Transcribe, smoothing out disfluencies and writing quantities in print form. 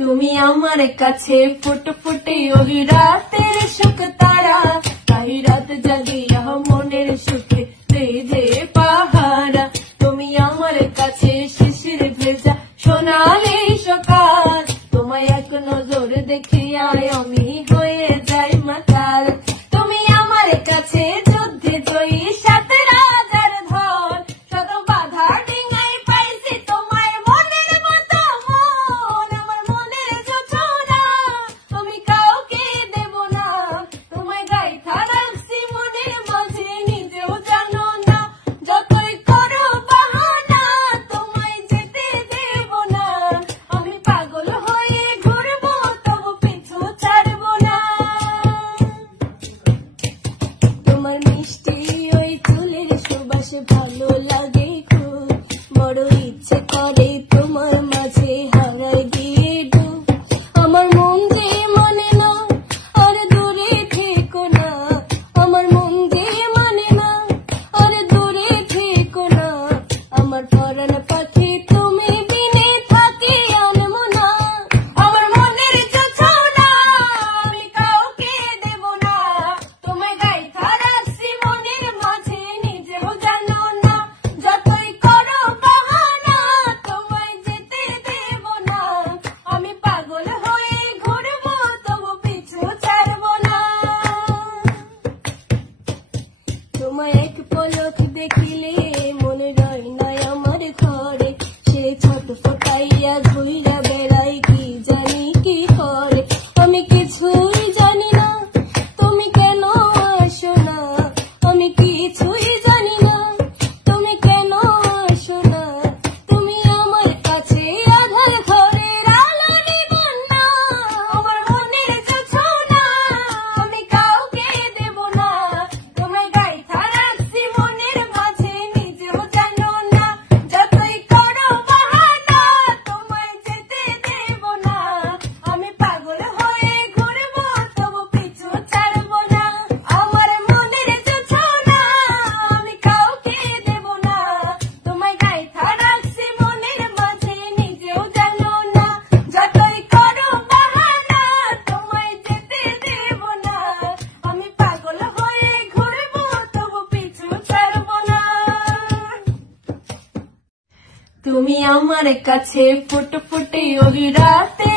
তুমি আমার কাছে ফুটফুটে ওই রাতের সুখ তারা, তাই রাত জাগিয়া মনের সুখে দে দে পাহারা। তুমি আমার কাছে শিশির ভেজা সোনালি সকাল, তোমায় এক নজর দেখিয়া আমি হয়ে যাই মাতাল। তুমি আমার কাছে যুদ্ধে জয়ী সাত রাজার ধন, শত বাধা ডিঙাই পাইছি তোমায় মনের মতো মন। আমার মনের যোজনা আমি কাউকে দেব না, তোমায় গাইথা রাখছি মনের মাঝে নিজেও জানো না। যতই করো বাহানা তোমায় যেতে দেব না, আমি পাগল হয়ে ঘুরবো তবু পিছু ছাড়বো না। তোমার মিষ্টি ওই চুলের সুবাস ভালো লাগে খুব, বড় ইচ্ছে করে তোমার মাঝে হারাই দিয়ে ডুব। আমার মন যে মানে না আর দূরে থেকো না, আমার মন যে মানে না আর দূরে থেকো না। আমার পরাণ পাখি তুমি বিনে থাকি আনবো না, আমার মনের যোজনা আমি কাউকে দেব না। তোমায় গাইথা রাখছি মনের মাঝে নিজেও জানো না, যতই করো বাহানা তোমায় যেতে দেব না। আমি পাগল হয়ে ঘুরবো তবু পিছু ছাড়বো না। তোমায় এক পলক দেখিলে মনে রয় না আমার ঘরে, সে ছোট ফোটাইয়া ঘুইরা বেড়াই কি জানি কি করে। আমি কিছুই জানি না তুমি কেন আসো না, আমি কিছুই জানি না তুমি কেন আসো না। তুমি আমার কাছে আধার ঘরের আলো নিবান না, আমার মনের যোজনা আমি কাউকে দেব না। তোমায় গাইথা রাখছি মনের মাঝে নিজেও জানো না, যতই করো বাহানা তোমায় যেতে দেব না। আমি পাগল হয়ে ঘুরবো তবু পিছু ছাড়বো না, আমার মনের যোজনা আমি কাউকে দেব না। তোমায় গাইথা রাখছি মনের মাঝে নিজেও জানো না, যতই করো বাহানা তোমায় যেতে দেব না। আমি পাগল হয়ে ঘুরবো তবু পিছু ছাড়বো না। তুমি আমার কাছে ফুটফুটে ওই রাতে